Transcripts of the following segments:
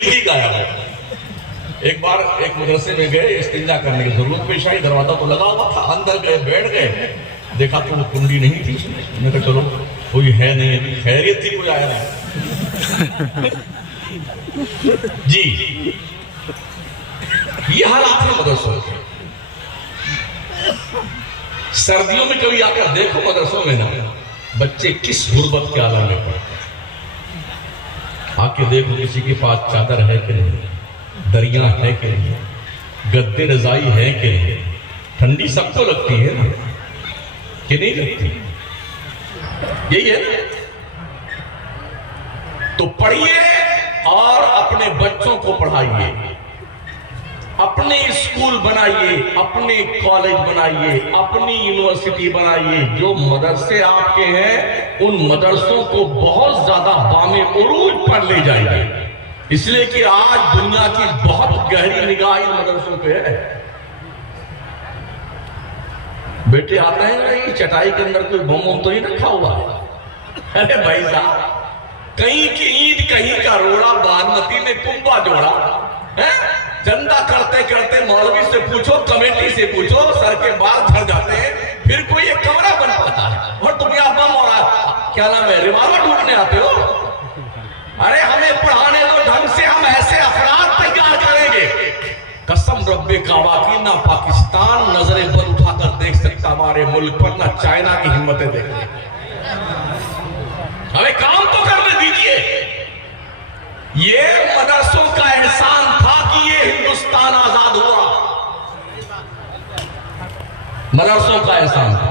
ही गाया है। एक बार एक मदरसे में गए, इस्तिंजा करने की जरूरत पेश आई, दरवाजा तो लगा हुआ था, अंदर गए, बैठ गए, देखा तो वो कुंडी नहीं थी। मैंने कहा चलो कोई है नहीं, अभी खैरियत थी, कोई आया नहीं। जी ये हालात है मदरसों के। सर्दियों में कभी आकर देखो मदरसों में ना बच्चे किस गुर्बत के आलम में पड़ते। आके देखो किसी के पास चादर है कि नहीं, दरिया है कि नहीं, गद्दे रजाई है कि नहीं। ठंडी सबको लगती है ना कि नहीं लगती, यही है ना। तो पढ़िए और अपने बच्चों को पढ़ाइए, अपने स्कूल बनाइए, अपने कॉलेज बनाइए, अपनी यूनिवर्सिटी बनाइए। जो मदरसे आपके हैं उन मदरसों को बहुत ज्यादा बामे उरूज पर ले जाइए, इसलिए कि आज दुनिया की बहुत गहरी निगाह इन मदरसों पे है। बेटे आते हैं ना, ये चटाई के अंदर कोई बम तो नहीं रखा हुआ है। अरे भाई साहब, कहीं की ईंट कहीं का रोड़ा, बागमती में कुंभा जोड़ा है। चंदा करते करते मौलवी से पूछो, कमेटी से पूछो, सर के बाल झड़ जाते हैं, फिर कोई एक कमरा बन पाता है। और तुम यहाँ बम हो रहा है, क्या नाम है, रिवाल्वर ढूंढने आते हो। अरे हमें पढ़ाने दो ढंग से, हम ऐसे अफराद तैयार करेंगे। कसम रब्बे काबा की, ना पाकिस्तान नजरें बंद उठाकर देख सकता हमारे मुल्क पर, ना चाइना की हिम्मतें देखने। हमें काम तो करने दीजिए। ये मदरसों का एहसान था कि ये हिंदुस्तान आजाद हुआ, मदरसों का एहसान था।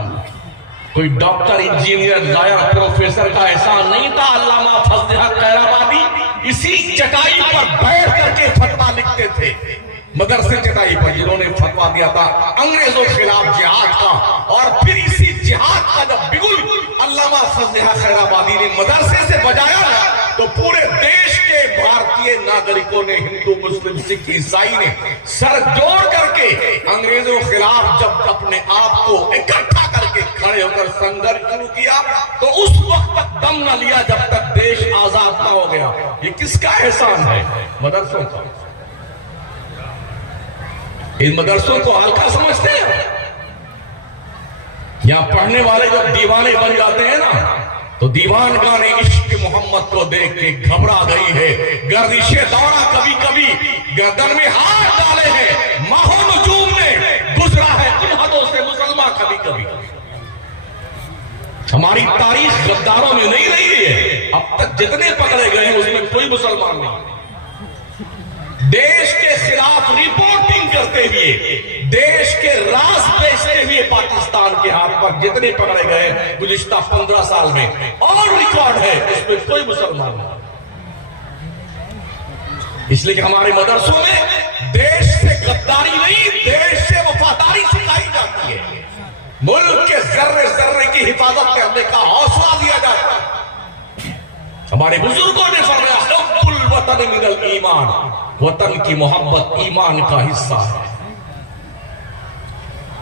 कोई डॉक्टर, इंजीनियर, लॉयर, प्रोफेसर का एहसान नहीं था। अल्लामा फजल हक खैराबादी इसी चटाई पर बैठ करके फतवा लिखते थे, मदरसे चटाई पर, जिन्होंने फतवा दिया था अंग्रेजों के खिलाफ जिहाद का। और फिर इसी जिहाद का जब बिगुल अल्लामा फजल हक खैराबादी ने मदरसे से बजाया ना, तो पूरे देश के भारतीय नागरिकों ने, हिंदू, मुस्लिम, सिख, ईसाई ने सर जोड़ करके अंग्रेजों के खिलाफ जब अपने आप को इकट्ठा करके खड़े होकर संघर्ष शुरू किया, तो उस वक्त तक दम न लिया जब तक देश आजाद ना हो गया। ये किसका एहसान है? मदरसों का। इन मदरसों को हल्का समझते हैं। यहां पढ़ने वाले जब दीवाने बन जाते हैं ना, तो दीवान गाने इश्क मोहम्मद को देख के घबरा गई है, गर्दिशे दौरा कभी कभी गर्दन में हाथ डाले हैं, माहो नजूम ने गुजरा है उन हदों से मुसलमान कभी कभी। हमारी तारीख गद्दारों में नहीं रही है। अब तक जितने पकड़े गए हैं उसमें कोई मुसलमान नहीं। देश के खिलाफ रिपोर्टिंग करते हुए, देश के राज बेचते हुए पाकिस्तान के हाथ पर जितने पकड़े गए गुज़िश्ता 15 साल में, और रिकॉर्ड है, उसमें कोई मुसलमान नहीं। इसलिए कि हमारे मदरसों में देश से गद्दारी नहीं, देश से वफादारी सिखाई जाती है। मुल्क के जर्रे जर्रे की हिफाजत करने का हौसला दिया जाता है। हमारे बुजुर्गों ने फरमाया, हुब्बुल वतन मिनल ईमान, वतन की मोहब्बत ईमान का हिस्सा है।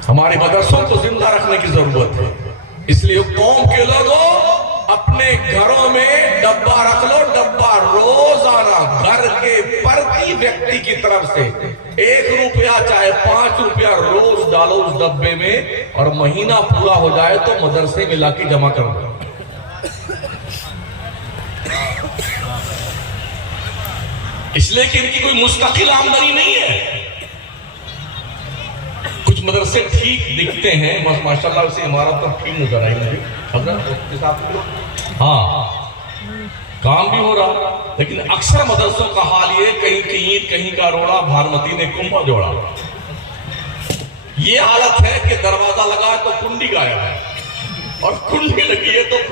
हमारे मदरसों को जिंदा रखने की जरूरत है। इसलिए कौम के लोगों, अपने घरों में डब्बा रख लो, डब्बा रोजाना घर के प्रति व्यक्ति की तरफ से 1 रुपया चाहे 5 रुपया रोज डालो उस डब्बे में, और महीना पूरा हो जाए तो मदरसे में लाके जमा कर दो। इसलिए कि इनकी कोई मुस्तकिल आमदनी नहीं है। कुछ मदरसे ठीक दिखते हैं, बस माशाल्लाह से इमारत तो ठीक नजर आई मुझे, हाँ काम भी हो रहा, लेकिन अक्सर मदरसों का हाल ये, कहीं की ईंट कहीं का रोड़ा, भानुमती ने कुंभा जोड़ा। ये हालत है कि दरवाजा लगा तो कुंडी गायब है, और कुंडी लगी है तो